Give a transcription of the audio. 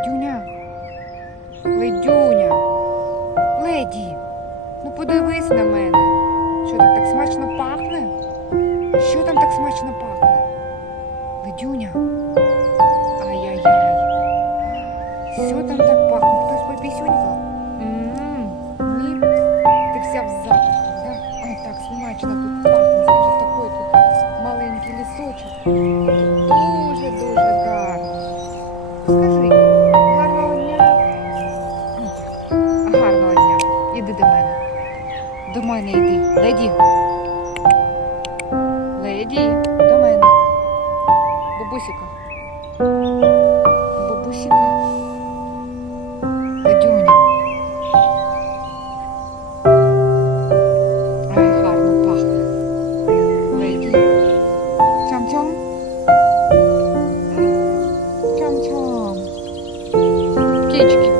Ледюня, ледюня, леді, ну подивись на мене, що там так смачно пахне? Що там так смачно пахне? Ледюня, ай-яй-яй, що там так пахне? Хтось по пісюні До мене йди. Леді. Леді, до мене. Бабусіка. Бабусіка. Ледюня. Ай, гарно пахне. Леді. Чам-чам. М, Чам-чам. Птички